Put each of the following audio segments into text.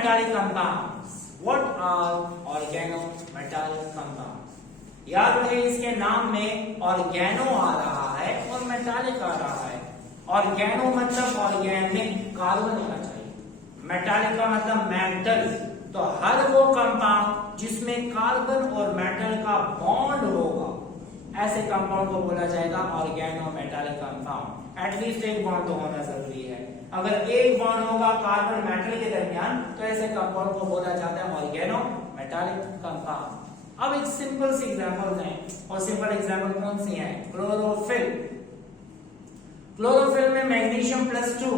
organometallic compounds. What are organometallic compounds? याद रहे इसके नाम में ऑर्गेनो आ रहा है और मेटालिक आ रहा है। ऑर्गेनो मतलब ऑर्गेनिक, कार्बन होना चाहिए। मेटालिक का मतलब मेटल। तो हर वो कंपाउंड जिसमें कार्बन और मेटल का बॉन्ड होगा, ऐसे कंपाउंड को बोला जाएगा ऑर्गेनोमेटालिक कंपाउंड। एटलीस्ट एक बॉन्ड तो होना जरूरी है। अगर एक बॉन्ड होगा कार्बन मेटल के दरमियान तो ऐसे कंपाउंड को बोला जाता है ऑर्गेनोमेटालिक कंपाउंड। अब एक सिंपल सी एग्जांपल्स हैं, और सिंपल एग्जांपल कौन सी हैं? क्लोरोफिल। क्लोरोफिल में मैग्नीशियम +2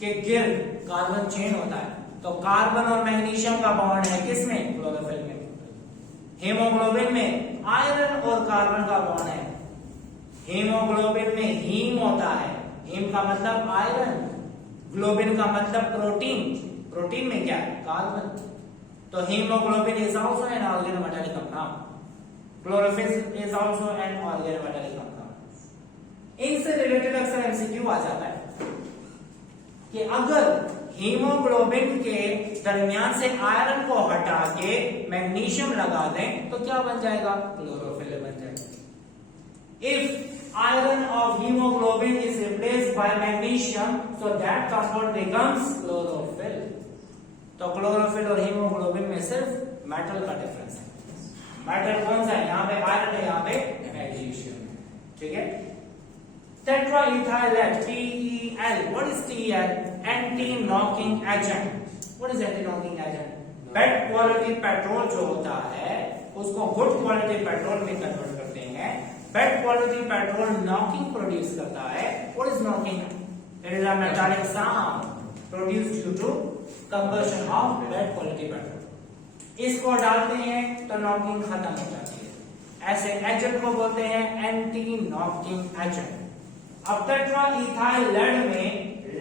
के गिर्द कार्बन चेन होता है। तो कार्बन और मैग्नीशियम का बॉन्ड है किसमें? क्लोरोफिल में। हीमोग्लोबिन में आयरन और कार्बन का बॉन्ड है। हीमोग्लोबिन में हीम होता है। हीम का मतलब आयरन, ग्लोबिन का मतलब प्रोटीन। प्रोटीन में क्या है? कार्बन। तो haemoglobin is also an organometallic compound. Chlorophyll is also an organometallic compound. इनसे रिलेटेड अक्सर एमसीक्यू आ जाता है कि अगर हीमोग्लोबिन के दरमियान से आयरन को हटा के मैग्नीशियम लगा दें तो क्या बन जाएगा? क्लोरोफिल बन जाएगा। If iron of haemoglobin is replaced by magnesium so that compound becomes chlorophyll. तो क्लोरोफिल और हीमोग्लोबिन में सिर्फ मेटल का डिफरेंस है। मेटल कौन सा है? यहाँ पे आयरन है, यहाँ पे मैग्नीशियम है। ठीक है। Tetraethyl, TEL. What is TEL? Anti-knocking agent. What is anti-knocking agent? Bad quality petrol जो होता है उसको good quality petrol में कन्वर्ट करते हैं। Bad quality petrol knocking produce करता है। What is knocking? It is a metallic sound produced due to combustion of bad quality petrol। इसको डालते हैं तो knocking खत्म हो जाती है। ऐसे एजेंट को बोलते हैं anti-knocking agent। अब टेट्राइथाइल लेड में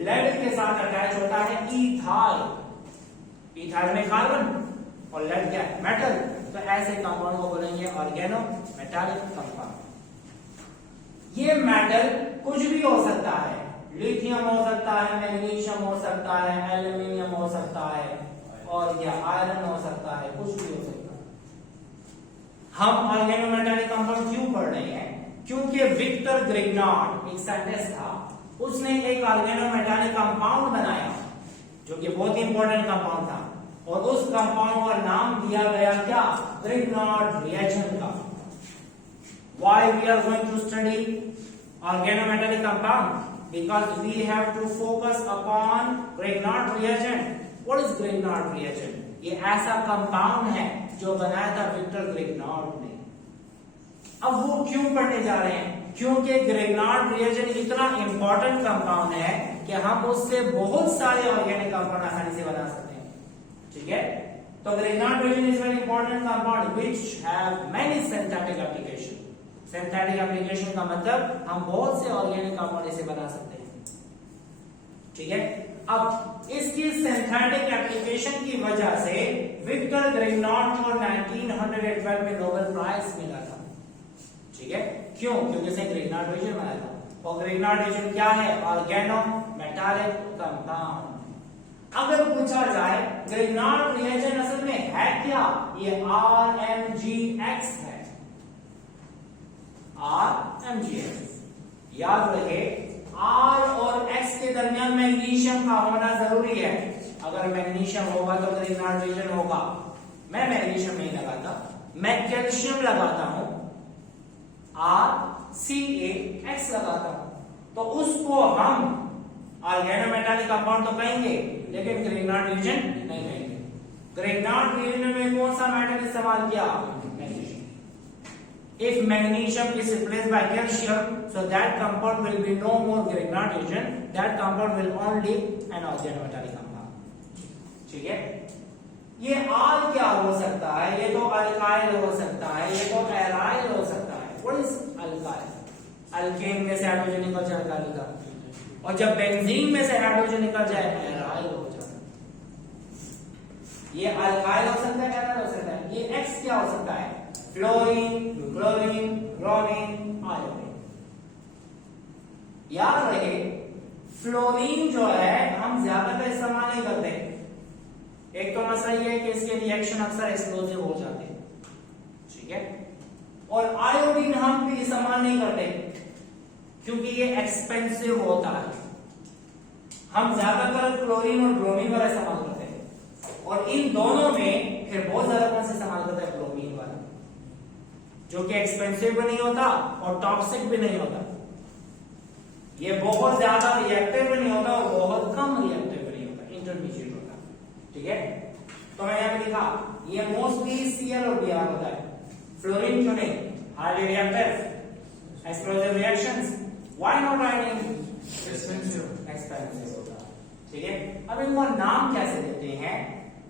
लेड के साथ अटैच होता है इथाइल। इथाइल में कार्बन और लेड क्या है? मेटल। तो ऐसे कंपाउंड को बोलेंगे ऑर्गेनोमेटालिक कंपाउंड। ये मेटल कुछ भी हो सकता है। लिथियम हो सकता है, मैग्नीशियम हो सकता है, एल्यूमिनियम हो सकता है, और क्या आयरन हो सकता है, कुछ भी हो सकता है। हम ऑर्गेनोमेटालिक कंपाउंड क्यों पढ़ रहे हैं? क्योंकि विक्टर ग्रिग्नार्ड एक साइंटिस्ट था, उसने एक ऑर्गेनोमेटालिक कंपाउंड बनाया जो कि बहुत ही इंपॉर्टेंट कंपाउंड था, और उस कंपाउंड का नाम दिया गया क्या? ग्रिग्नार्ड रिएजेंट का। Why we are going to study organometallic compound? Because we have to focus upon Grignard reagent. What is Grignard reagent? ये ऐसा कंपाउंड है जो बनाया था विक्टर ग्रिग्नार्ड ने। अब वो क्यों पढ़ने जा रहे हैं? क्योंकि ग्रिग्नार्ड रिएजेंट इतना इंपॉर्टेंट कंपाउंड है कि हम उससे बहुत सारे ऑर्गेनिक कंपाउंड आसानी से बना सकते हैं। ठीक है। तो Grignard reagent is very important compound which have many synthetic application. Synthetic application का मतलब हम बहुत से ऑर्गेनिक कंपाउंड इसे बना सकते हैं। ठीक है। अब इसकी सिंथेटिक एप्लीकेशन की वजह से विक्टर ग्रिग्नार्ड को 1912 में नोबेल प्राइज मिला था। ठीक है। क्यों? क्योंकि इसने ग्रिग्नार्ड रिएजेंट बनाया था। और ग्रिग्नार्ड रिएजेंट क्या है? Organometallic compound. अगर पूछा जाए ग्रिग्नार्ड रिएजेंट असल में है क्या? ये RMgX है। RMgX। याद रहे R और X के दरमियान मैग्नीशियम का होना जरूरी है। अगर मैग्नीशियम होगा तो ग्रिग्नार्ड रिएजेंट होगा। मैं मैग्नीशियम नहीं लगाता, मैं कैल्शियम लगाता हूं, RCaX लगाता हूं, तो उसको हम ऑर्गेनोमेटालिक कंपाउंड तो कहेंगे, लेकिन ग्रिग्नार्ड रिएजेंट नहीं कहेंगे। ग्रिग्नार्ड रिएजेंट में कौन सा मेटल इस्तेमाल किया? Magnesium. If magnesium is replaced by calcium, so that compound will be no more Grignard reagent. That compound will only an organometallic compound. ठीक है। ये R क्या हो सकता है? ये तो अल्काइल हो सकता है, ये तो एराइल हो सकता है। What is alkyl? अल्केन में से हाइड्रोजन निकल जाए अल्काइल का, और जब बेंजीन में से हाइड्रोजन निकल जाए एराइल हो जाता है। ये अल्काइल हो सकता है, एराइल हो सकता है। ये X क्या हो सकता है? Fluorine, chlorine, bromine, iodine. याद रहे फ्लोरीन जो है हम ज्यादातर इस्तेमाल नहीं करते। एक तो मसला ये है कि इसके रिएक्शन अक्सर एक्सप्लोसिव हो जाते हैं, ठीक है। और आयोडीन हम भी इस्तेमाल नहीं करते क्योंकि ये एक्सपेंसिव होता है। हम ज्यादातर क्लोरीन और ब्रोमीन वाला इस्तेमाल करते हैं, और इन दोनों में फिर बहुत ज्यादा कौन सा इस्तेमाल करते हैं? ब्रोमीन वाला, जो कि एक्सपेंसिव भी नहीं होता और टॉक्सिक भी नहीं होता। ये बहुत ज्यादा रिएक्टिव भी नहीं होता और बहुत कम रिएक्टिव भी नहीं होता, इंटरमीडिएट होता, ठीक है। तो मैं यहां पे लिखा ये मोस्टली Cl और Br होता है। फ्लोरीन क्यों नहीं? Highly reactive, explosive reactions, why not iodine? Expensive होता, ठीक है। अब इनको नाम कैसे देते हैं?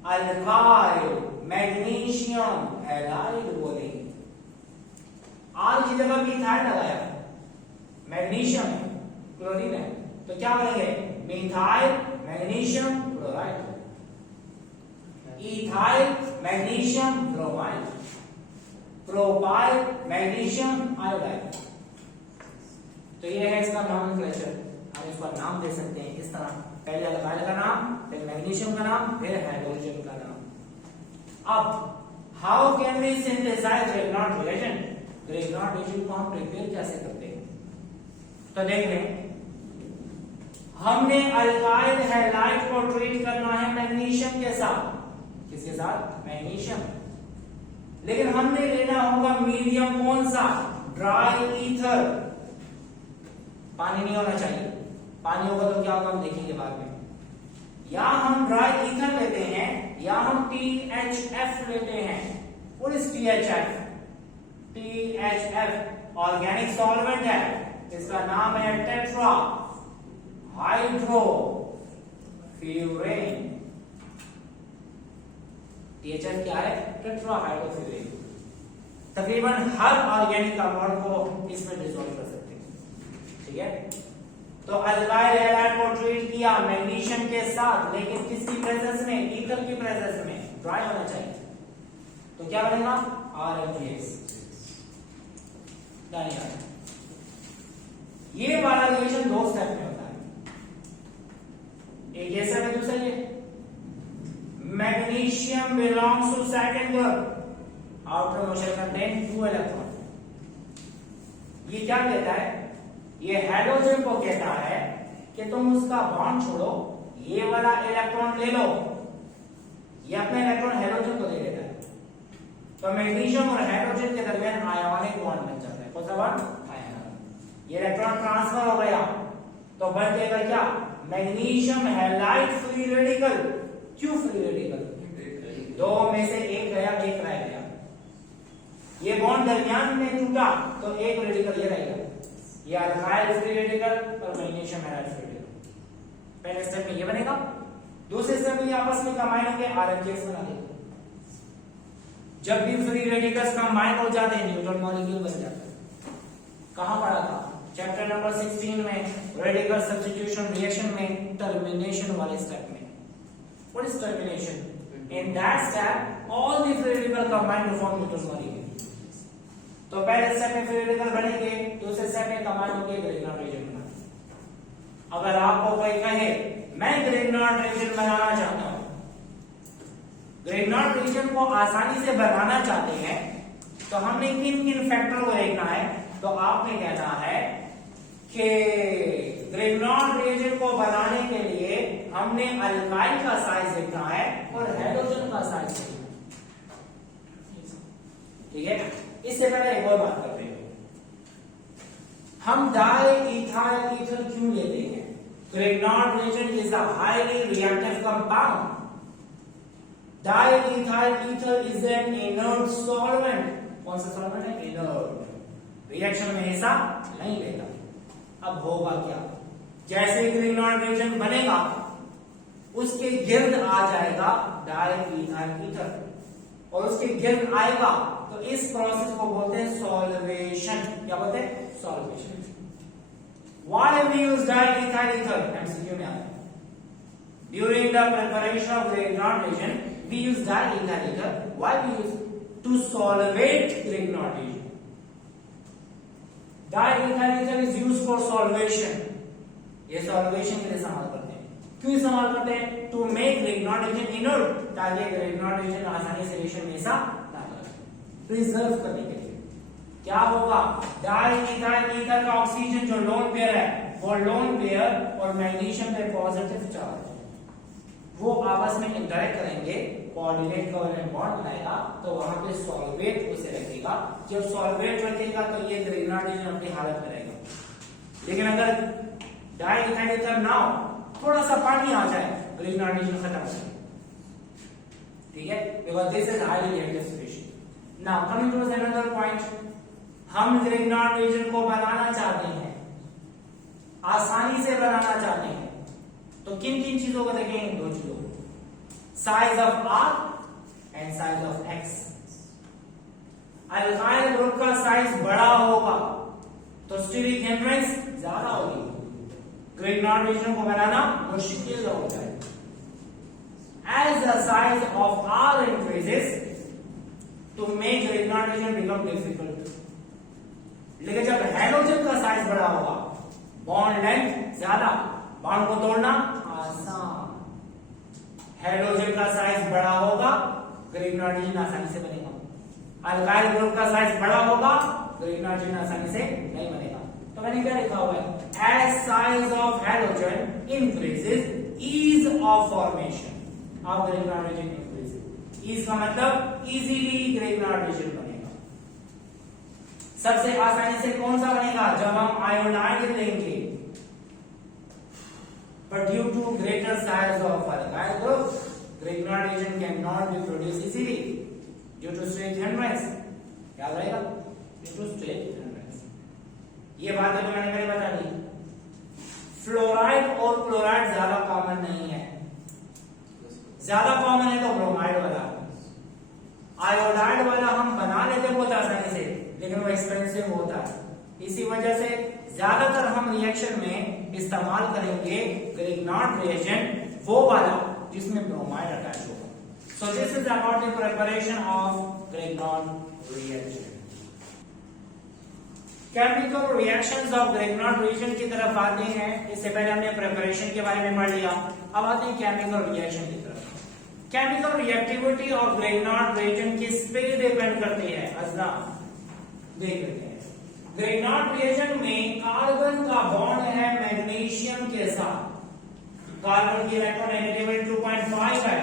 अल्काइल मैग्नीशियम हैलाइड बोलेंगे। आल की जगह मिथाइल लगाया, मैग्नीशियम है, क्लोरीन है, तो क्या बोलेंगे? Methyl magnesium chloride, ethyl magnesium bromide, propyl magnesium iodide. तो ये है इसका नॉमेनक्लेचर। हम इसका नाम दे सकते हैं इस तरह, पहले अल्काइल का नाम, फिर मैग्नीशियम का नाम, फिर हाइड्रोजन का नाम। अब how can we synthesize Grignard reagent? Grignard reagent को हम प्रिपेयर कैसे करते हैं? तो देख लें, हमने अल्काइल हैलाइड को ट्रीट करना है मैग्नीशियम के साथ। किसके साथ? मैग्नीशियम। लेकिन हमने लेना होगा मीडियम कौन सा? Dry ether. पानी नहीं होना चाहिए, पानी होगा तो क्या होगा हम देखेंगे बाद में। या हम ड्राई ईथर लेते हैं या हम THF लेते हैं। और इस THF ऑर्गेनिक सॉल्वेंट है, इसका नाम है टेट्रा हाइड्रोफ्यूरेन। THF क्या है? टेट्रा हाइड्रोफ्यूरेन। तकरीबन हर ऑर्गेनिक कंपाउंड को इसमें डिसॉल्व कर सकते हैं, ठीक है। तो अल्काइल हैलाइड को ट्रीट किया मैग्नीशियम के साथ, लेकिन किसकी प्रेजेंस में? ईथर की प्रेजेंस में। ड्राई होना चाहिए, तो क्या बनेगा? RMGX। ये वाला रिएक्शन दो स्टेप में होता है, एक ये स्टेप है, दूसरा ये। Magnesium belongs to second group, outer motion contain 2 electron. ये क्या कहता है? ये हाइड्रोजन को कहता है कि तुम उसका बॉन्ड छोड़ो, ये वाला इलेक्ट्रॉन ले लो। ये अपना इलेक्ट्रॉन हाइड्रोजन को दे देता है, तो मैग्नीशियम और हाइड्रोजन के दरमियान आयोनिक बॉन्ड बन जाता है। कौन सा बॉन्ड? आयन। ये इलेक्ट्रॉन ट्रांसफर हो गया तो बन जाएगा क्या? Magnesium halide free radical. क्यों फ्री रेडिकल? दो में से एक गया, एक रह गया। ये बॉन्ड दरमियान में टूटा तो एक रेडिकल ये रहेगा, ये अल्काइल फ्री रेडिकल और मैग्नीशियम हैलाइड फ्री रेडिकल। पहले स्टेप में ये बनेगा, दूसरे स्टेप में आपस में कंबाइन होंगे, RMGX बना देंगे। जब भी फ्री रेडिकल्स कंबाइन हो जाते हैं न्यूट्रल मॉलिक्यूल बन जाता है। कहां पढ़ा था? चैप्टर नंबर 16 में, रेडिकल सब्स्टिट्यूशन रिएक्शन में, टर्मिनेशन वाले स्टेप में। What is termination? In that step all the free radical combine to form neutral molecule. तो पहले स्टेप में फ्री रेडिकल बनेंगे, दूसरे स्टेप में कंबाइन होकर ग्रेगनॉट रिएजेंट बना। अगर आपको कोई कहे मैं ग्रेगनॉट रिएजेंट बनाना चाहता हूं, ग्रेगनॉट रिएजेंट को आसानी से बनाना चाहते हैं, तो हमने किन किन फैक्टर को देखना है? तो आपने कहना है कि ग्रेगनॉट रिएजेंट को बनाने के लिए हमने अल्काइल का साइज देखना है और हाइड्रोजन का साइज देखना है, ठीक है। इससे पहले एक और बात करते हैं, हम डाई इथाइल ईथर क्यों लेते हैं? Grignard reagent is a highly reactive compound. Di ethyl ether is an inert solvent. कौन सा सॉल्वेंट है? इनर्ट, रिएक्शन में हिस्सा नहीं लेता। अब होगा क्या? जैसे ग्रेगनॉट रिएजेंट बनेगा उसके गिर्द आ जाएगा डाई इथाइल ईथर, और उसके गिर्द आएगा तो इस प्रोसेस को बोलते हैं सॉल्वेशन। क्या बोलते हैं? Solvation. Why we use diethyl ether? MCQ में आता है। During the preparation of Grignard reagent, we use diethyl ether. Why we use? To solvate Grignard reagent. Diethyl ether is used for solvation. ये solvation के लिए इस्तेमाल करते हैं। क्यों इस्तेमाल करते हैं? टू मेक ग्रिग्नॉट रीजन इनर्ट, ताकि ग्रिग्नॉट रीजन आसानी से रिएक्शन में हिस्सा ना ले, प्रिजर्व करने के लिए। क्या होगा, डाई इथाइल ईथर का ऑक्सीजन जो लोन पेयर है, वो लोन पेयर और मैग्नीशियम पे पॉजिटिव चार्ज वो आपस में इंटरेक्ट करेंगे, कोऑर्डिनेट कोवेलेंट बॉन्ड बनाएगा, तो वहां पे सॉल्वेट उसे रखेगा। जब सॉल्वेट रखेगा तो ये ग्रिग्नॉट रीजन अपनी हालत में रहेगा। लेकिन अगर डाई इथाइल ईथर ना हो, थोड़ा सा पानी आ जाए, ग्रिग्नॉट रीजन खत्म हो जाएगा। ठीक है, because this is highly reactive solution. Now coming to another point, हम ग्रिग्नॉट रीजन को बनाना चाहते हैं, आसानी से बनाना चाहते हैं, तो किन किन चीजों को देखेंगे, दो चीजों, size of R and size of X। Alkyl group का साइज बड़ा होगा तो स्टीरिक हिंड्रेंस ज्यादा होगी, ग्रिग्नॉट रीजन को बनाना मुश्किल हो जाएगा। As the size of R increases, to make Grignard reagent become difficult। लेकिन जब हैलोजन का साइज बड़ा होगा, बॉन्ड लेंथ ज्यादा, बॉन्ड को तोड़ना आसान, हैलोजन का साइज बड़ा होगा, ग्रिग्नॉट रीजन आसानी से बनेगा। अल्काइल ग्रुप का साइज बड़ा होगा, ग्रिग्नॉट रीजन आसानी से नहीं बनेगा। तो मैंने क्या लिखा हुआ है, as size of halogen increases, ease of formation of Grignard reagent increases. Ease का मतलब इजीली ग्रिग्नॉट रीजन बनेगा। सबसे आसानी से कौन सा बनेगा, जब हम आयोडाइड लेंगे, but due to greater size of alkyl group, grignard reagent cannot be produced easily due to steric hindrance। क्या रहेगा, due to steric hindrance। ये बातें तो मैंने पहले बता दी। फ्लोराइड और क्लोराइड ज्यादा कॉमन नहीं है, ज्यादा कॉमन है तो ब्रोमाइड वाला, आयोडाइड वाला हम बना लेते हैं बहुत आसानी से, लेकिन वो एक्सपेंसिव होता है। इसी वजह से ज्यादातर हम रिएक्शन में इस्तेमाल करेंगे ग्रिग्नॉट रिएजेंट, वो वाला जिसमें ब्रोमाइड अटैच होगा। So this is about the preparation of Grignard reagent. Chemical reactions of Grignard reagent की तरफ आते हैं। इससे पहले हमने प्रिपरेशन के बारे में पढ़ लिया, अब आते हैं केमिकल रिएक्शन की तरफ। Chemical reactivity of Grignard reagent किस पे डिपेंड करती है, अज़ला देख लेते हैं। ग्रिग्नॉट रिएजेंट में कार्बन का बॉन्ड है मैग्नीशियम के साथ, कार्बन की इलेक्ट्रोनेगेटिविटी 2.5 है,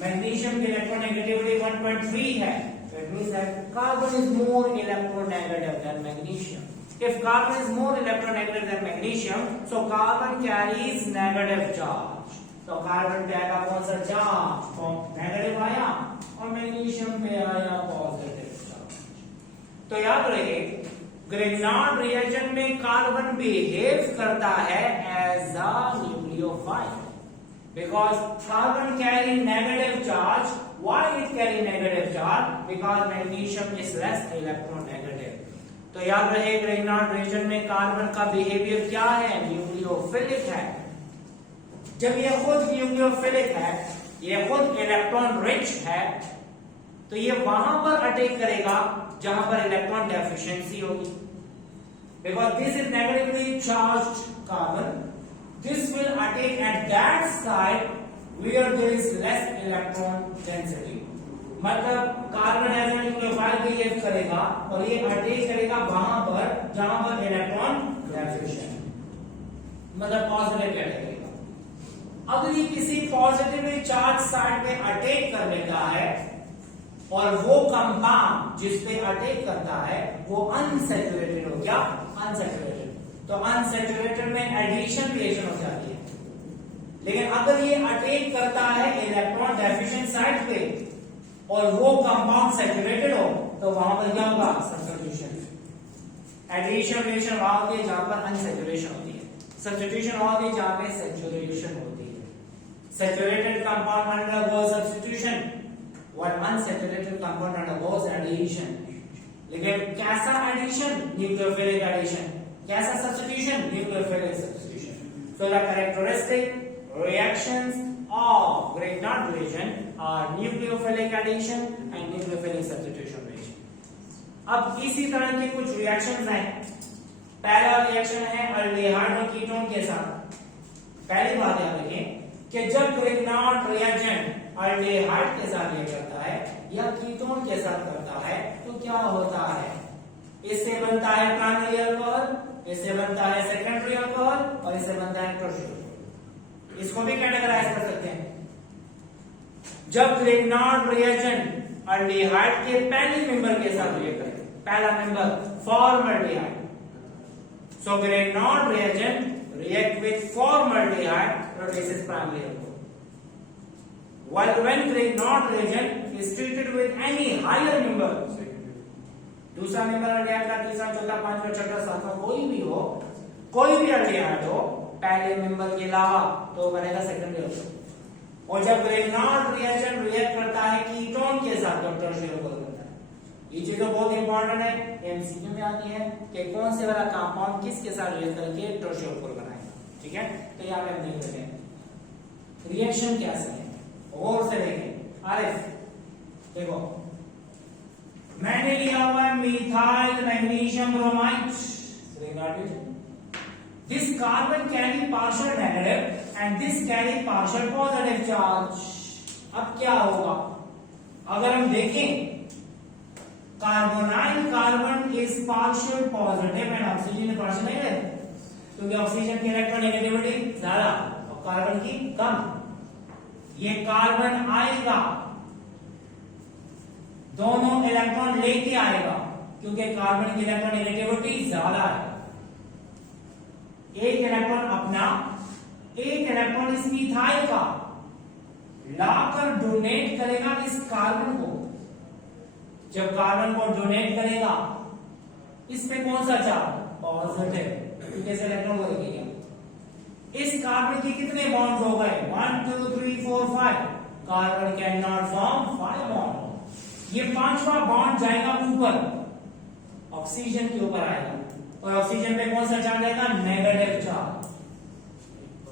मैग्नीशियम की इलेक्ट्रोनेगेटिविटी 1.3 है। That means that carbon is more electronegative than magnesium. If carbon is more electronegative than magnesium, so carbon carries negative charge. तो कार्बन पे आएगा कौन सा चार्ज, तो नेगेटिव आया, और मैग्नीशियम पे आया पॉजिटिव चार्ज। तो याद रहे, ग्रिग्नॉट रिएजेंट में कार्बन बिहेव करता है as a nucleophile, because carbon carry negative charge. Why it carry negative charge? Because magnesium is less electronegative। तो याद रहे, ग्रिग्नॉट रिएजेंट में कार्बन का बिहेवियर क्या है, न्यूक्लियोफिलिक है। जब ये खुद न्यूक्लियोफिलिक है, ये खुद इलेक्ट्रॉन रिच है, तो ये वहां पर अटैक करेगा जहां पर इलेक्ट्रॉन डेफिशिएंसी होगी, because this is negatively charged carbon, this will attack at that side where there is less electron density। मतलब carbon as a nucleophile behave करेगा और ये अटैक करेगा वहां पर जहां पर इलेक्ट्रॉन डेफिशिएंट, मतलब पॉजिटिव अटैक करेगा। अगर ये किसी पॉजिटिवली चार्ज साइड पे अटैक कर लेता है और वो कंपाउंड जिस पे अटैक करता है वो अनसैचुरेटेड हो गया, अनसैचुरेटेड, तो अनसैचुरेटेड में एडिशन रिएक्शन हो जाती है। लेकिन अगर ये अटैक करता है इलेक्ट्रॉन डेफिशिएंट साइड पे और वो कंपाउंड सैचुरेटेड हो, तो वहां पर क्या होगा, सब्स्टिट्यूशन। एडिशन रिएक्शन वहां होती है जहां पर अनसैचुरेशन होती है, सब्स्टिट्यूशन वहां होती है जहां पे सैचुरेशन होती है। Saturated compound undergoes substitution, while unsaturated compound undergoes addition. लेकिन कैसा एडिशन, न्यूक्लियोफिलिक एडिशन, कैसा substitution, nucleophilic substitution. So the characteristic reactions of Grignard reagent are nucleophilic addition and nucleophilic substitution reaction। अब इसी तरह के कुछ रिएक्शंस हैं। पहला रिएक्शन है अल्डिहाइड और कीटोन के साथ। पहली बात याद रखें कि जब ग्रिग्नार्ड रिएजेंट अल्डेहाइड के साथ रिएक्ट करता है या कीटोन के साथ करता है तो क्या होता है, इससे बनता है प्राइमरी अल्कोहल, इससे बनता है सेकेंडरी अल्कोहल और इससे बनता है टर्शियरी। इसको भी कैटेगराइज कर सकते हैं। जब ग्रिग्नार्ड रिएजेंट अल्डेहाइड के पहले मेंबर के साथ रिएक्ट करे, पहला member formaldehyde, so Grignard reagent react with formaldehyde produces primary alcohol. While when Grignard reagent is treated with any higher member, दूसरा मेंबर अल्डेहाइड का तीसरा चौथा पांचवा छठा सातवां कोई भी हो, कोई भी अल्डेहाइड हो पहले मेंबर के अलावा तो बनेगा सेकेंडरी अल्कोहल। और जब Grignard reagent रिएक्ट करता है कीटोन के साथ तो टर्शियरी अल्कोहल बनता है। ये चीज तो बहुत इंपॉर्टेंट है, एमसीक्यू में आती है कि कौन से वाला कंपाउंड किसके साथ रिएक्ट करके टर्शियरी अल्कोहल बनाएगा। ठीक है, तो यहाँ पे हम देख लेते हैं रिएक्शन कैसे है, और से देखें। आरिफ देखो, मैंने लिया हुआ है methyl magnesium bromide, this carbon carry partial negative and this carry partial positive charge. अब क्या होगा, अगर हम देखें carbonyl carbon is partial positive and oxygen partial negative, क्योंकि ऑक्सीजन की इलेक्ट्रोनेगेटिविटी ज्यादा और कार्बन की कम। ये कार्बन आएगा, दोनों इलेक्ट्रॉन लेके आएगा क्योंकि कार्बन की इलेक्ट्रोनेगेटिविटी ज्यादा है। एक इलेक्ट्रॉन अपना, एक इलेक्ट्रॉन इस मिथाइल का लाकर डोनेट करेगा इस कार्बन को। जब कार्बन को डोनेट करेगा, इस पे कौन सा चार्ज, पॉजिटिव, क्योंकि इस इलेक्ट्रॉन को देखिएगा। इस कार्बन के कितने बॉन्ड्स हो गए, 1 2 3 4 5, carbon can not form 5 bond. ये पांचवा बॉन्ड जाएगा ऊपर, ऑक्सीजन के ऊपर आएगा, और ऑक्सीजन पे कौन सा चार्ज आएगा, नेगेटिव चार्ज।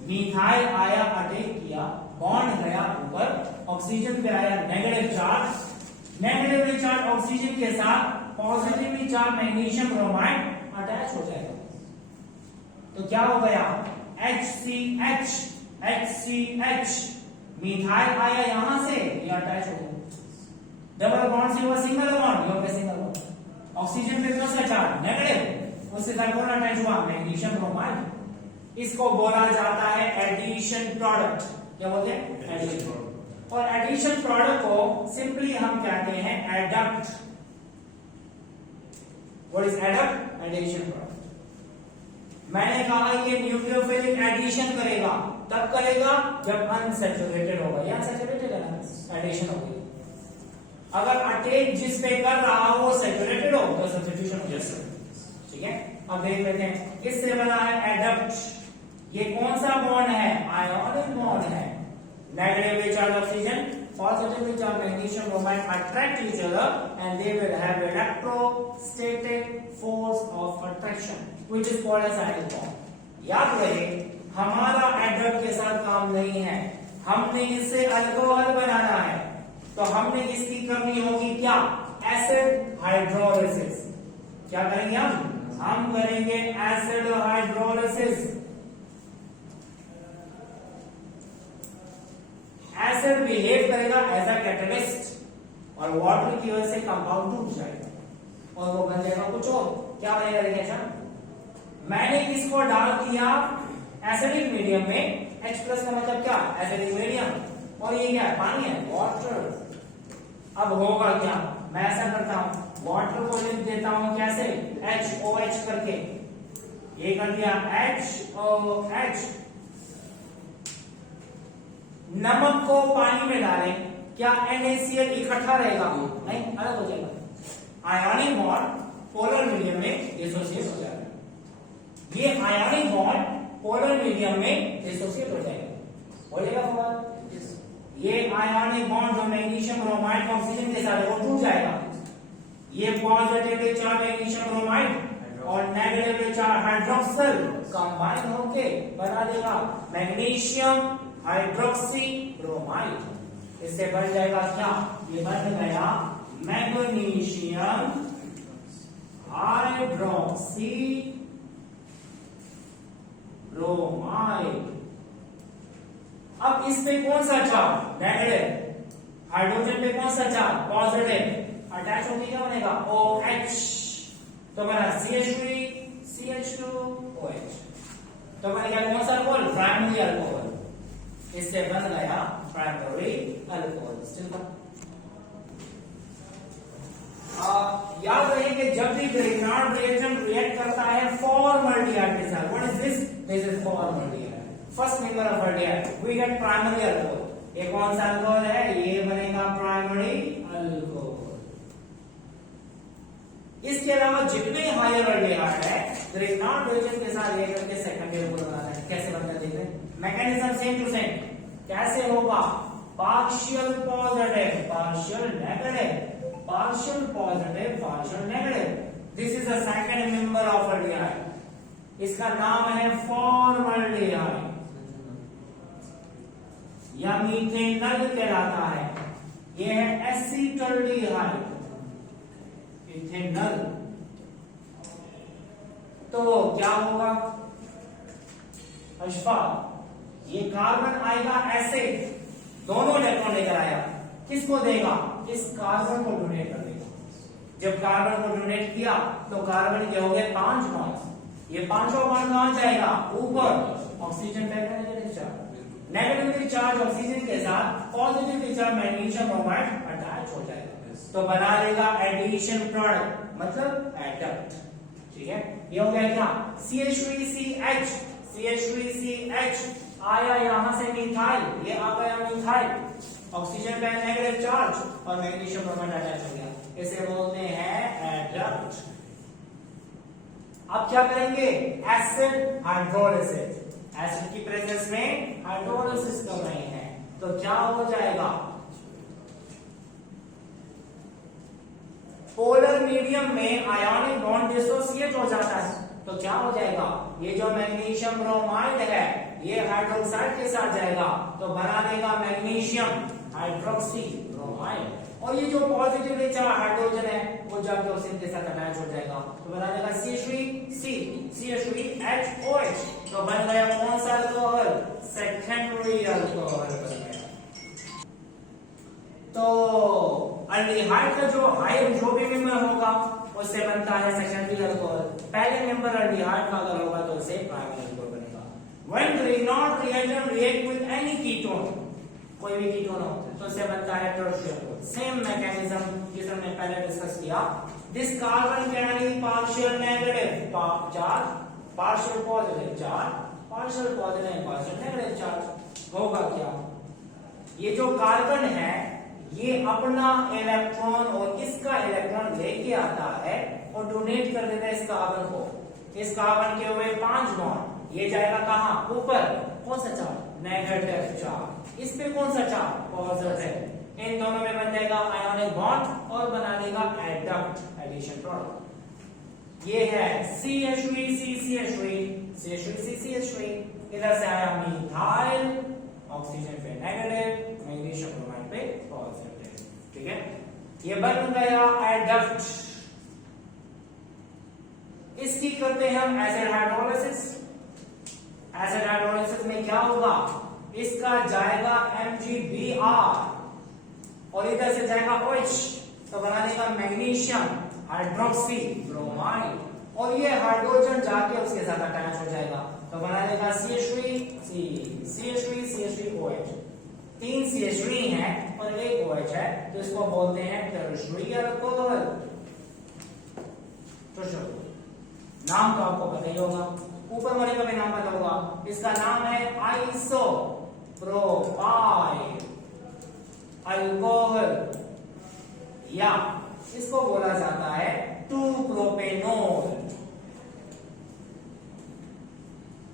मिथाइल आया, अटैक किया, बॉन्ड गया ऊपर, ऑक्सीजन पे आया negative charge, negatively charge oxygen के साथ positively charge magnesium bromide attach हो जाएगा। तो क्या हो गया, HCH, HCH, मिथाइल आया यहां से, ये अटैच हो गया। डबल बॉन्ड से हुआ सिंगल बॉन्ड, ये हो गया सिंगल बॉन्ड। ऑक्सीजन पे कौन सा चार्ज, नेगेटिव, उसके साथ कौन अटैच हुआ, मैग्नीशियम ब्रोमाइड। इसको बोला जाता है एडिशन प्रोडक्ट। क्या बोलते हैं, एडिशन प्रोडक्ट। और एडिशन प्रोडक्ट को सिंपली हम कहते हैं adduct. What is adduct, addition product. मैंने कहा ये न्यूक्लियोफिलिक एडिशन करेगा, तब करेगा जब अनसैचुरेटेड होगा, या सैचुरेटेड है ना, एडिशन होगी। अगर अटैक जिस पे कर रहा हो वो सैचुरेटेड हो तो सब्स्टिट्यूशन हो जाएगा। ठीक है, अब देख लेते हैं किससे बना है, एडक्ट। ये कौन सा बॉन्ड है, आयोनिक बॉन्ड है। Negatively charged oxygen, positively charged magnesium bromide attract each other and they will have electrostatic force of attraction which is called as ionic bond। याद रहे, हमारा एडक्ट के साथ काम नहीं है, हमने इससे अल्कोहल बनाना है, तो हमने इसकी करनी होगी क्या, एसिड हाइड्रोलिसिस। क्या करेंगे हम करेंगे एसिड हाइड्रोलिसिस। एसिड बिहेव करेगा एज अ कैटलिस्ट और वाटर की वजह से कंपाउंड टूट जाएगा और वो बन जाएगा कुछ और। क्या बनेगा, देखिए मैंने इसको डाल दिया एसिडिक मीडियम में, H+ का मतलब क्या, एसिडिक मीडियम, और ये क्या है, पानी है, वाटर। अब होगा क्या, मैं ऐसा करता हूं, वाटर को लिख देता हूं कैसे, HOH करके, ये कर दिया HOH। नमक को पानी में डालें, क्या NaCl इकट्ठा रहेगा, नहीं, अलग हो जाएगा। आयोनिक बॉन्ड पोलर मीडियम में डिसोसिएट हो जाएगा। ये आयोनिक बॉन्ड पोलर मीडियम में डिसोसिएट हो जाएगा, हो जाएगा फॉर। ये आयोनिक बॉन्ड जो मैग्नीशियम ब्रोमाइड ऑक्सीजन के साथ वो टूट जाएगा। ये पॉजिटिवली चार्ज मैग्नीशियम ब्रोमाइड और नेगेटिवली चार्ज हाइड्रोक्सिल कंबाइन होके बना देगा मैग्नीशियम हाइड्रोक्सी ब्रोमाइड। इससे बन जाएगा क्या, ये बन गया मैग्नीशियम हाइड्रोक्सी ब्रोमाइड। अब इस पे कौन सा चार्ज नेगेटिव, हाइड्रोजन पे कौन सा चार्ज पॉजिटिव, अटैच होके क्या बनेगा OH, तो बना CH3 CH2 OH, तो बन गया कौन सा अल्कोहल प्राइमरी अल्कोहल, इससे बन गया प्राइमरी अल्कोहल। सिंपल। याद रहे कि जब भी ग्रिग्नार्ड रिएक्शन रिएक्ट करता है फॉर्मल्डिहाइड के साथ, what is this, this is formaldehyde, first member of aldehyde, we get primary alcohol. ये कौन सा अल्कोहल है, ये बनेगा प्राइमरी अल्कोहल। इसके अलावा जितने हायर अल्डिहाइड है ग्रिग्नार्ड रिएक्शन के साथ रिएक्ट करके सेकेंडरी अल्कोहल बनाता है। कैसे बनता है देख रहे हैं, मैकेनिज्म सेम टू सेम। कैसे होगा, partial positive partial negative, partial positive partial negative, this is the second member of aldehyde, इसका नाम है फॉर्मल्डिहाइड या मीथेनॉल कहलाता है। यह है एसीटल्डिहाइड, इथेनॉल। तो क्या होगा अशफा, ये कार्बन आएगा ऐसे, दोनों इलेक्ट्रॉन लेकर आया, किसको देगा, इस कार्बन को डोनेट कर देगा। जब कार्बन को डोनेट किया तो कार्बन के हो गए 5 बॉन्ड्स, ये पांचों बॉन्ड कहां जाएगा, ऊपर, ऑक्सीजन पे negative charge, negative charge oxygen के साथ positive charge magnesium bromide attach हो जाएगा, तो बना लेगा एडिशन प्रोडक्ट, मतलब एडप्ट। ठीक है, ये हो गया क्या, CH3CH, CH3CH आया यहां से मिथाइल, ये आ गया मिथाइल, ऑक्सीजन पे नेगेटिव चार्ज और मैग्नीशियम ब्रोमाइड अटैच हो गया, इसे बोलते हैं एडप्ट। अब क्या करेंगे, एसिड हाइड्रोलिसिस, एसिड की प्रेजेंस में हाइड्रोलिसिस कर रहे हैं, तो क्या हो जाएगा, पोलर मीडियम में आयोनिक बॉन्ड डिसोसिएट हो जाता है, तो क्या हो जाएगा, ये जो मैग्नीशियम ब्रोमाइड है ये हाइड्रोक्साइड के साथ जाएगा, तो बना देगा मैग्नीशियम हाइड्रोक्सी ब्रोमाइड, और ये जो पॉजिटिवली चार्ज हाइड्रोजन है वो जाके ऑक्सीजन के साथ अटैच हो जाएगा, तो बना देगा CH3CH3HOH, तो बन गया कौन सा अल्कोहल, सेकेंडरी अल्कोहल बन गया। तो अल्डिहाइड का जो हायर जो भी मेंबर होगा उससे बनता है सेकेंडरी अल्कोहल, पहले मेंबर अल्डिहाइड का अगर होगा तो उसे प्राइमरी अल्कोहल बनेगा। When Grignard reagent react with any ketone, कोई भी कीटोन हो तो उससे बनता है टर्शियरी अल्कोहल। सेम मैकेनिज्म जिस हमने पहले डिस्कस किया, this carbon carry partial negative charge, partial positive charge, partial positive partial negative charge. होगा क्या, ये जो कार्बन है ये अपना इलेक्ट्रॉन और इसका इलेक्ट्रॉन लेके आता है और डोनेट कर देता है इस कार्बन को, इस कार्बन के हुए 5 बॉन्ड, ये जाएगा कहां, ऊपर, कौन सा चार्ज, नेगेटिव चार्ज, इस पे कौन सा चार्ज, पॉजिटिव, इन दोनों में बन जाएगा आयोनिक बॉन्ड और बना देगा एडप्ट, एडिशन प्रोडक्ट। ये है CH3CCH3, CH3CCH3, इधर से आया मिथाइल, ऑक्सीजन पे नेगेटिव, मैग्नीशियम ब्रोमाइड पे पॉजिटिव। ठीक है, ये बन गया एडप्ट। इसकी करते हैं हम एसिड हाइड्रोलिसिस। एसिड हाइड्रोलिसिस में क्या होगा, इसका जाएगा MgBr और इधर से जाएगा OH, तो बना देगा मैग्नीशियम हाइड्रोक्सी ब्रोमाइड, और ये हाइड्रोजन जाके उसके साथ अटैच हो जाएगा, तो बना देगा CH3OH। 3 CH3 है और 1 OH है, तो इसको बोलते हैं टर्शियरी अल्कोहल। नाम तो आपको पता ही होगा, ऊपर वाले का भी नाम पता होगा, इसका नाम है आइसोप्रोपाइल अल्कोहल, या इसको बोला जाता है 2-प्रोपेनॉल।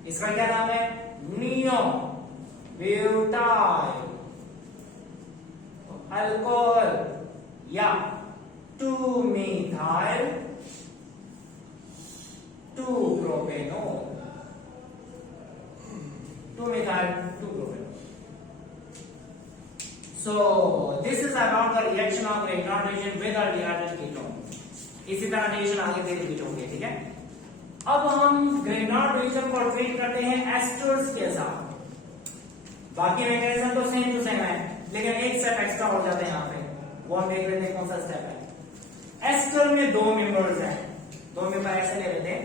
इसका क्या नाम है, नियो ब्यूटाइल अल्कोहल या 2-methyl 2-propanol, 2-methyl 2-propanol. So this is about the reaction of Grignard reagent with aldehyde and ketone. इसी तरह रिएक्शन आगे भी रिपीट होंगे। ठीक है, अब हम ग्रिग्नार्ड रिएजेंट को ट्रीट करते हैं एस्टर्स के साथ। बाकी मैकेनिज्म तो सेम टू सेम है, लेकिन एक स्टेप एक्स्ट्रा हो जाता है यहाँ पे, वो हम देख लेते हैं कौन सा स्टेप है। एस्टर में दो मेंबर्स हैं, दो मेंबर ऐसे ले लेते हैं।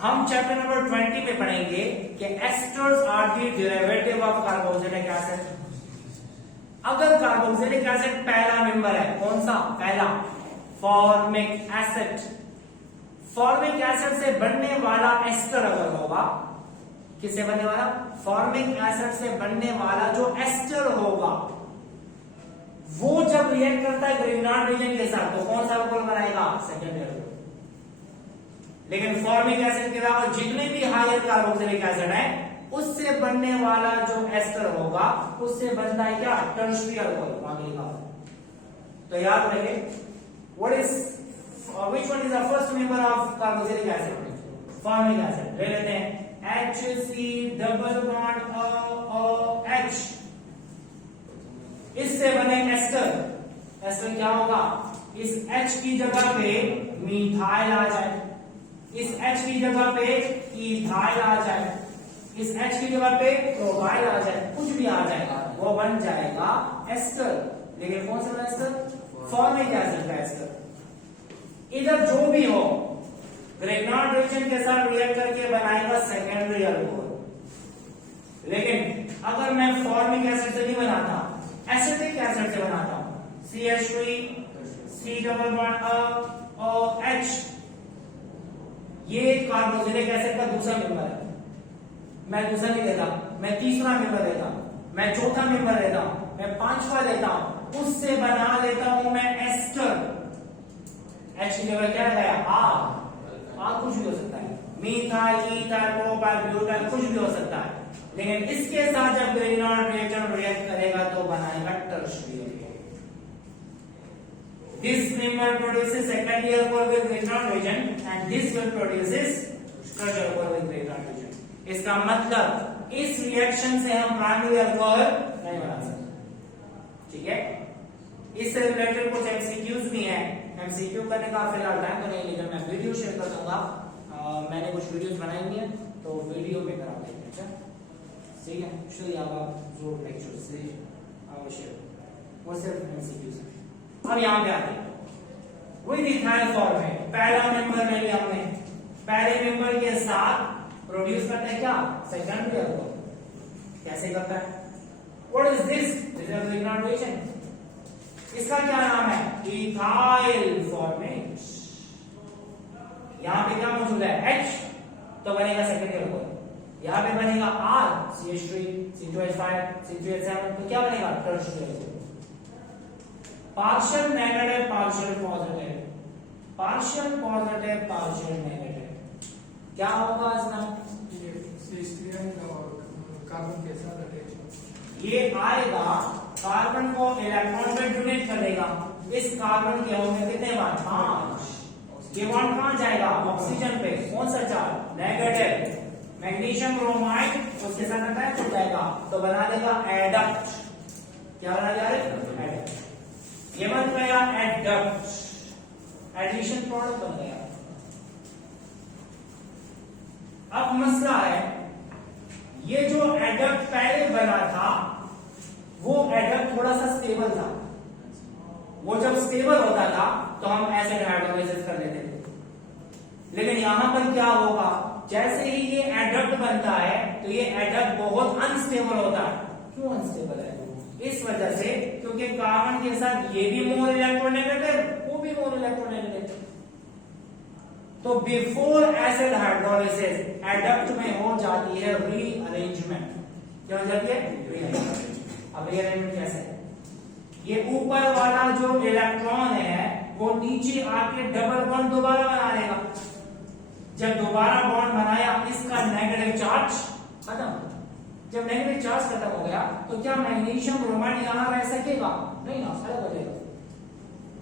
हम चैप्टर नंबर 20 में पढ़ेंगे कि esters are the derivative of carboxylic acid. अगर कार्बोक्सिलिक एसिड पहला मेंबर है, कौन सा पहला, फॉर्मिक एसिड, फॉर्मिक एसिड से बनने वाला एस्टर अगर होगा, किससे बनने वाला, फॉर्मिक एसिड से बनने वाला जो एस्टर होगा, वो जब रिएक्ट करता है ग्रिग्नार्ड रीजन के साथ, तो कौन सा अल्कोहल बनाएगा, सेकेंडरी अल्कोहल। लेकिन फॉर्मिक एसिड के अलावा जितने भी हायर कार्बोक्सिलिक एसिड है, उससे बनने वाला जो एस्टर होगा, उससे बनता है क्या, टर्शियरी अल्कोहल। आगे लिखा तो याद रहे, what is which one is the first member of carboxylic acid, formic acid। ले लेते हैं HC डबल बॉन्ड OH, इससे बने एस्टर। एस्टर क्या होगा, इस H की जगह पे मिथाइल आ जाए, इस H की जगह पे इथाइल आ जाए, इस H की जगह पे प्रोपाइल आ जाए, कुछ भी आ जाएगा, वो बन जाएगा एस्टर। लेकिन कौन सा एस्टर, फॉर्मिक एसिड का एस्टर। इधर जो भी हो, ग्रिग्नार्ड रीजन के साथ रिएक्ट करके बनाएगा सेकेंडरी अल्कोहल। लेकिन अगर मैं फॉर्मिक एसिड से नहीं बनाता, एसिटिक एसिड से बनाता हूं, CH3 C double bond OH, ये कार्बोक्सिलिक एसिड का दूसरा मेंबर है। मैं दूसरा नहीं लेता, मैं तीसरा मेंबर लेता हूं, मैं चौथा मेंबर लेता हूं, मैं पांचवा लेता हूं, उससे बना लेता हूं मैं एस्टर। H की जगह क्या है, R कुछ भी हो सकता है, मीथाइल, इथाइल, प्रोपाइल, ब्यूटाइल, कुछ भी हो सकता है। लेकिन इसके साथ जब ग्रिग्नार्ड रिएक्शन रिएक्ट करेगा तो बनाएगा tertiary alcohol. This member produces secondary alcohol with Grignard reagent and this will produces tertiary alcohol with Grignard reagent। इसका मतलब इस रिएक्शन से हम प्राइमरी अल्कोहल नहीं बना सकते, ठीक है। इससे रिलेटेड कुछ एमसीक्यूज भी हैं, एमसीक्यू करने का फिलहाल टाइम तो नहीं, लेकिन मैं वीडियो शेयर कर दूंगा। मैंने कुछ वीडियोस बनाई हुई हैं, तो वीडियो में करा देंगे, अच्छा ठीक है। चलिए अब आप जो लेक्चर से आवश्यक वो सिर्फ एमसीक्यूज है। अब यहाँ पे आते हैं, विद इथाइल फॉर्मेट, पहला मेंबर ले लिया हमने, पहले मेंबर के साथ प्रोड्यूस करता है क्या, सेकेंडरी अल्कोहल। कैसे करता है, what is this, this is Grignard reaction. इसका क्या नाम है, इथाइल फॉर्मेट। यहां पे क्या मौजूद है, H, तो बनेगा सेकेंडरी अल्कोहल। यहां पे बनेगा R, CH3 C2H5 C3H7, तो क्या बनेगा, tertiary alcohol. Partial negative, partial positive, partial positive, partial negative, क्या होगा इसमें, कार्बन के साथ अटैच, ये आएगा, कार्बन को इलेक्ट्रॉन में डोनेट कर देगा। इस कार्बन के होंगे कितने बार, 5। ये बॉन्ड कहां जाएगा, ऑक्सीजन पे, कौन सा चार्ज, नेगेटिव। मैग्नीशियम ब्रोमाइड उसके साथ अटैच हो जाएगा, तो बना देगा एडक्ट। क्या बना दिया, एडक्ट। ये बन गया एडक्ट, एडिशन प्रोडक्ट बन गया। अब मसला है, ये जो एडक्ट पहले बना था, वो एडक्ट थोड़ा सा स्टेबल था। वो जब स्टेबल होता था तो हम एसिड हाइड्रोलाइसिस कर लेते थे। लेकिन यहां पर क्या होगा, जैसे ही ये एडक्ट बनता है तो ये एडक्ट बहुत अनस्टेबल होता है। क्यों अनस्टेबल है, इस वजह से क्योंकि कार्बन के साथ ये भी मोर इलेक्ट्रोनेगेटिव, वो भी मोर इलेक्ट्रोनेगेटिव। तो बिफोर एसिड हाइड्रोलाइसिस एडक्ट में हो जाती है रीअरेंजमेंट। क्या हो जाती है, रीअरेंजमेंट। अब रीअरेंजमेंट कैसे है, ये ऊपर वाला जो इलेक्ट्रॉन है वो नीचे आके डबल बॉन्ड दोबारा बना लेगा। जब दोबारा बॉन्ड बनाया, इसका नेगेटिव चार्ज खत्म। जब नेगेटिव चार्ज खत्म हो गया तो क्या मैग्नीशियम ब्रोमाइड यहां रह सकेगा, नहीं ना, अलग हो जाएगा।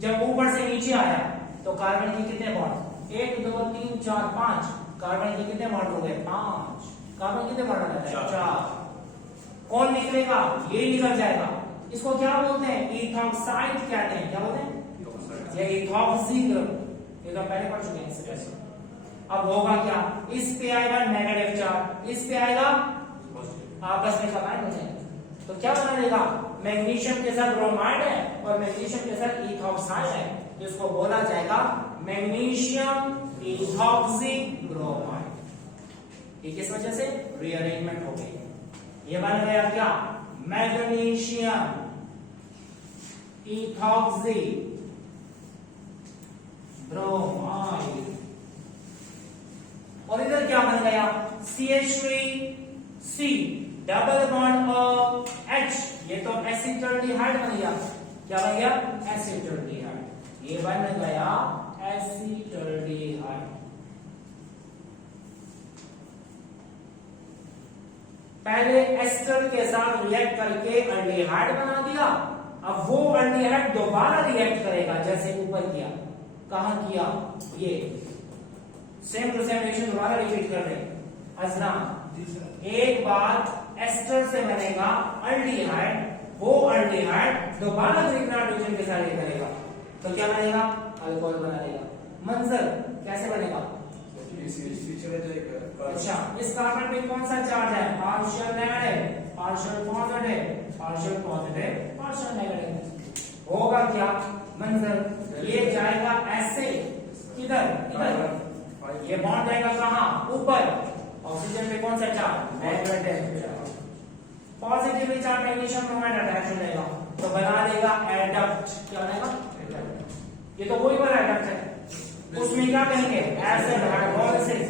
जब ऊपर से नीचे आया तो कार्बन के कितने बॉन्ड, 1 2 3 4 5, कार्बन के कितने बॉन्ड हो गए, 5। कार्बन कितने बॉन्ड रहता है, 4। कौन निकलेगा, ये निकल जाएगा। इसको क्या बोलते हैं, इथॉक्साइड कहते हैं। क्या बोलते हैं, ये इथॉक्सी ग्रुप, ये तो पहले पढ़ चुके हैं इससे। अब होगा क्या, इस पे आएगा नेगेटिव चार्ज, इस पे आएगा, आपस में कंबाइन हो जाएंगे। तो क्या बना देगा, मैग्नीशियम के साथ ब्रोमाइड है और मैग्नीशियम के साथ इथॉक्साइड है, तो इसको बोला जाएगा मैग्नीशियम इथॉक्सी ब्रोमाइड। ठीक, इस वजह से रीअरेंजमेंट हो गई। ये बन गया क्या, मैग्नीशियम इथॉक्सी ब्रोमाइड। और इधर क्या बन गया, CH3C double bond of H, ये तो एसिटल्डिहाइड बन गया। क्या बन गया, एसिटल्डिहाइड। ये बन गया एसिटल्डिहाइड। पहले एस्टर के साथ रिएक्ट करके अल्डिहाइड बना दिया, अब वो अल्डिहाइड दोबारा रिएक्ट करेगा जैसे ऊपर किया। कहां किया, ये सेम टू सेम रिएक्शन दोबारा रिपीट कर रहे हैं। अजनाम, एक बार एस्टर से बनेगा अल्डिहाइड, वो अल्डिहाइड दोबारा ग्रिग्नार्ड रिएक्शन के साथ करेगा, तो क्या बनेगा, अल्कोहल बना देगा। मंजर कैसे बनेगा, अच्छा, इस कार्बन पे कौन सा चार्ज है, partial negative, partial positive, partial positive, partial negative. होगा क्या मंजर, ये जाएगा ऐसे, किधर, इधर, ये बॉन्ड जाएगा कहां, ऊपर। ऑक्सीजन पे कौन सा charge, negative. Positively charge magnesium bromide attach हो जाएगा, तो बना देगा एडक्ट। क्या बनेगा, ये तो कोई पर एडक्ट है, उसमें क्या कहेंगे, एसिड हाइड्रोलिसिस।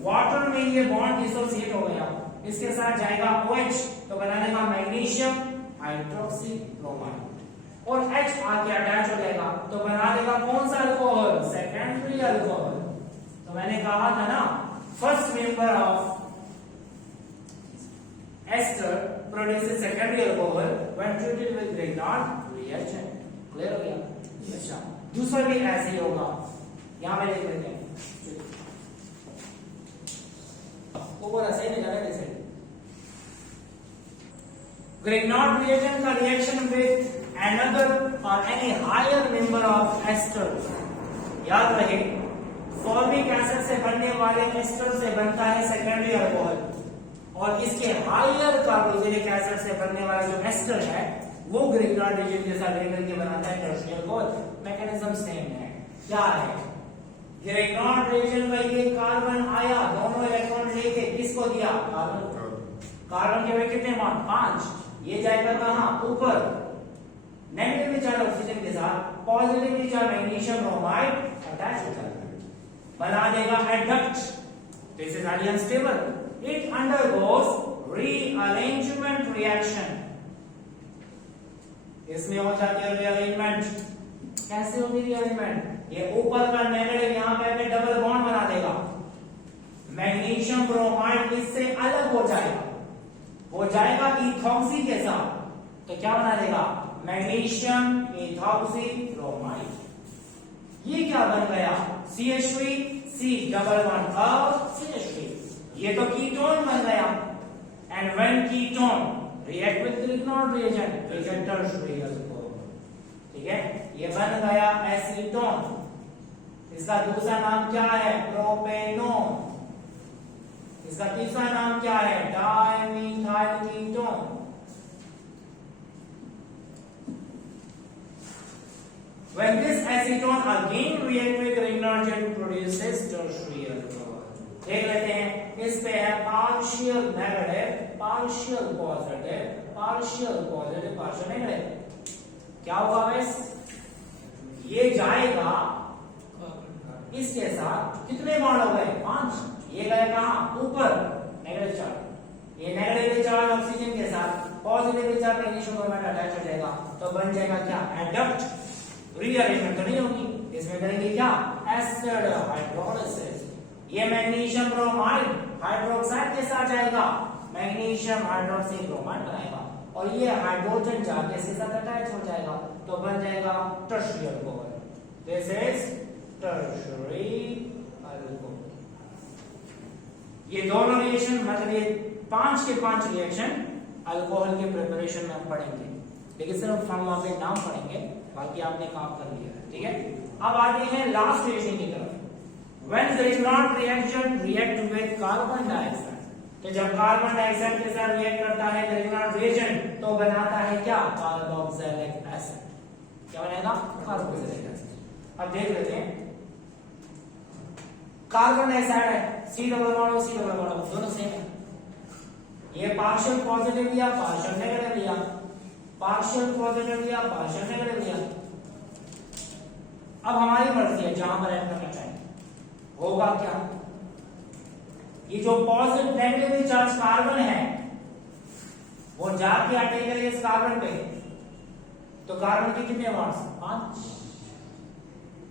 वाटर में ये बॉन्ड डिसोसिएट हो गया, इसके साथ जाएगा OH, तो बना देगा मैग्नीशियम हाइड्रोक्सी ब्रोमाइड, और H आके अटैच हो जाएगा, तो बना देगा कौन सा अल्कोहल, सेकेंडरी अल्कोहल। तो मैंने कहा था ना, first member of ester produces secondary alcohol when treated with Grignard reaction. Clear हो गया। अच्छा, दूसरा भी ऐसे ही होगा, यहां पे देख लेते हैं, ऊपर ऐसे नहीं जाना जैसे ग्रिग्नार्ड रिएक्शन का reaction with another or any higher member of ester। याद रहे, फॉर्मिक एसिड से बनने वाले एस्टर से बनता है सेकेंडरी अल्कोहल, और इसके हायर कार्बोक्सिलिक एसिड से बनने वाला जो एस्टर है वो ग्रिग्नार्ड रिएक्शन के साथ लेकर के बनाता है टर्शियरी अल्कोहल। मैकेनिज्म सेम है। क्या है, ग्रिग्नार्ड रिएक्शन में ये कार्बन आया, दोनों इलेक्ट्रॉन लेके किसको दिया, कार्बन। कार्बन के वे कितने बॉन्ड, 5। ये जाएगा कहां, ऊपर, नेगेटिवली चार्ज ऑक्सीजन के साथ, positively charge magnesium bromide attach हो जाता है, बना देगा adduct. This is highly unstable, it undergoes rearrangement reaction. इसमें हो जाती है रीअरेंजमेंट। कैसे होगी रीअरेंजमेंट, ये ऊपर का नेगेटिव यहां पे डबल बॉन्ड बना देगा, मैग्नीशियम ब्रोमाइड इससे अलग हो जाएगा, वो जाएगा इथॉक्सी के साथ, तो क्या बना देगा, मैग्नीशियम इथॉक्सी ब्रोमाइड। ये क्या बन गया, CH3C double bond of CH3, ये तो कीटोन बन गया। And when ketone react with Grignard reagent, it is tertiary alcohol. ठीक है, ये बन गया एसीटोन। इसका दूसरा नाम क्या है, प्रोपेनोन। इसका तीसरा नाम क्या है, डाइमीथाइल ketone. When this acetone again react with Grignard produces tertiary alcohol। देख लेते हैं, इस पे है partial negative, partial positive, partial positive, partial negative. क्या होगा बस, ये जाएगा इसके साथ, कितने बॉन्ड हो गए, 5। ये गए कहां, ऊपर, नेगेटिव चार्ज। ये नेगेटिव चार्ज ऑक्सीजन के साथ, positive charge magnesium bromide attach हो जाएगा, तो बन जाएगा क्या, एडक्ट। रीअरेंजमेंट तो नहीं होगी, इसमें करेंगे क्या, एसिड हाइड्रोलिसिस। ये मैग्नीशियम ब्रोमाइड हाइड्रोक्साइड के साथ जाएगा, मैग्नीशियम हाइड्रोक्सी ब्रोमाइड बनाएगा, और ये हाइड्रोजन जाके इसके साथ अटैच हो जाएगा, तो बन जाएगा tertiary alcohol. This is tertiary alcohol. ये दोनों रिएक्शन, मतलब ये 5 के 5 रिएक्शन अल्कोहल के प्रिपरेशन में हम पढ़ेंगे, लेकिन सिर्फ हम वहां पे नाम पढ़ेंगे, बाकी आपने काम कर लिया है। ठीक है, अब आते हैं लास्ट रिएक्शन की तरफ। When Grignard reaction react with carbon dioxide, तो जब कार्बन डाइऑक्साइड के साथ रिएक्ट करता है ग्रिग्नार्ड रिएजेंट तो बनाता है क्या, कार्बोक्सिलिक एसिड। क्या बनेगा, कार्बोक्सिलिक एसिड। अब देख लेते हैं, कार्बन डाइऑक्साइड है, C डबल बॉन्ड दोनों सेम है। ये पार्शियल पॉजिटिव लिया, पार्शियल नेगेटिव लिया, पार्शियल पॉजिटिव लिया, पार्शियल नेगेटिव लिया। अब हमारी मर्जी है जहां पर ऐड करना चाहिए। होगा क्या, ये जो पॉजिटिव नेगेटिव चार्ज कार्बन है वो जाके अटैक करेगा इस कार्बन पे, तो कार्बन के कितने बॉन्ड्स, 5।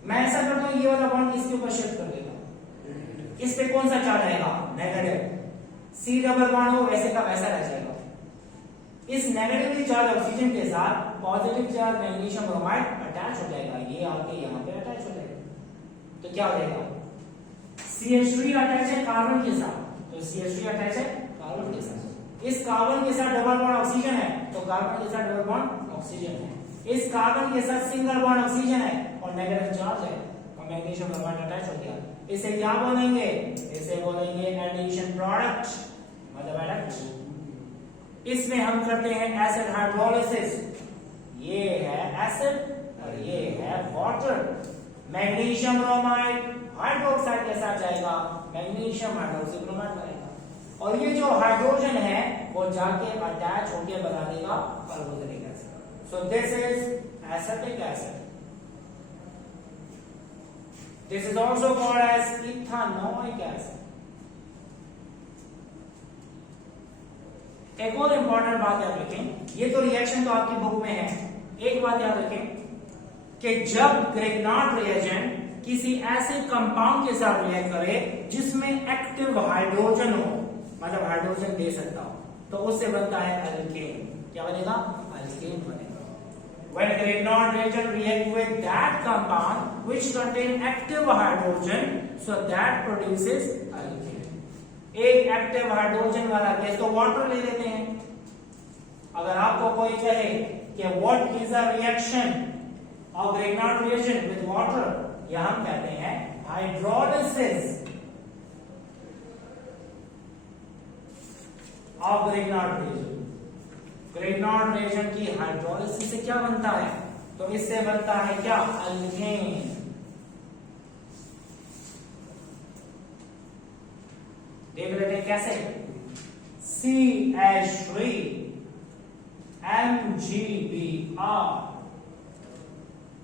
मैं ऐसा करता हूं, ये वाला बॉन्ड इसके ऊपर शिफ्ट कर देगा, इस पे कौन सा चार्ज आएगा, नेगेटिव। C डबल बॉन्ड हो वैसे का वैसा रह जाएगा। इस नेगेटिवली चार्ज ऑक्सीजन के साथ positive charge magnesium bromide attach हो जाएगा, ये आके यहां पे अटैच हो जाएगा। तो क्या हो जाएगा, CH3 अटैच है कार्बन के साथ, तो CH3 अटैच है कार्बन के साथ। इस कार्बन के साथ डबल बॉन्ड ऑक्सीजन है, तो कार्बन के साथ डबल बॉन्ड ऑक्सीजन है। इस कार्बन के साथ सिंगल बॉन्ड ऑक्सीजन है और नेगेटिव चार्ज है और मैग्नीशियम ब्रोमाइड अटैच हो गया। इसे क्या बोलेंगे, इसे बोलेंगे एडिशन प्रोडक्ट, मतलब एडक्ट। इसमें हम करते हैं एसिड हाइड्रोलिसिस, ये है एसिड और ये है वाटर। मैग्नीशियम ब्रोमाइड हाइड्रोक्साइड के साथ जाएगा, मैग्नीशियम हाइड्रोक्सी ब्रोमाइड बनेगा और ये जो हाइड्रोजन है वो जाके अटैच होकर बना देगा carboxylic acid. So this is acetic acid. This is also called as ethanoic acid. एक और इंपॉर्टेंट बात याद रखें, ये तो रिएक्शन तो आपकी बुक में है, एक बात याद रखें कि जब ग्रिग्नार्ड रिएजेंट किसी ऐसे कंपाउंड के साथ रिएक्ट करे जिसमें एक्टिव हाइड्रोजन हो, मतलब हाइड्रोजन दे सकता हो, तो उससे बनता है अल्केन। क्या बनेगा, अल्केन बनेगा। When Grignard reagent react with that compound which contain active hydrogen, so that produces alkane. एक एक्टिव हाइड्रोजन वाला गैस तो वाटर ले लेते हैं। अगर आपको कोई कहे कि what is a reaction of Grignard reagent with water, या हम कहते हैं hydrolysis of Grignard reagent। Grignard reagent की हाइड्रोलिसिस से क्या बनता है, तो इससे बनता है क्या, अल्केन। देख लेते हैं कैसे, CH3 MgBr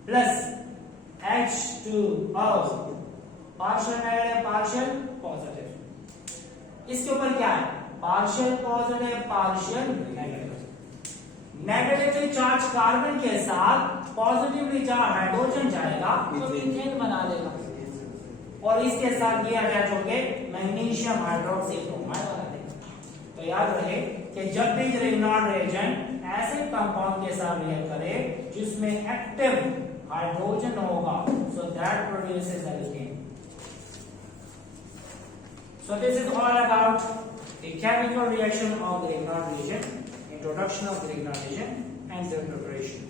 plus H2O, partial negative partial positive. इसके ऊपर क्या है, partial positive partial negative. Negatively charge carbon के साथ पॉजिटिवली चार्ज हाइड्रोजन जाएगा तो मीथेन बना देगा और इसके साथ ये अटैच होके मैग्नीशियम हाइड्रोक्सी ब्रोमाइड बना देगा। तो याद रहे कि जब भी ग्रिग्नार्ड रिएजेंट ऐसे कंपाउंड के साथ रिएक्ट करे जिसमें एक्टिव हाइड्रोजन होगा, so that produces alkane. So this is all about the chemical reaction of Grignard reagent, introduction of Grignard reagent and their preparation.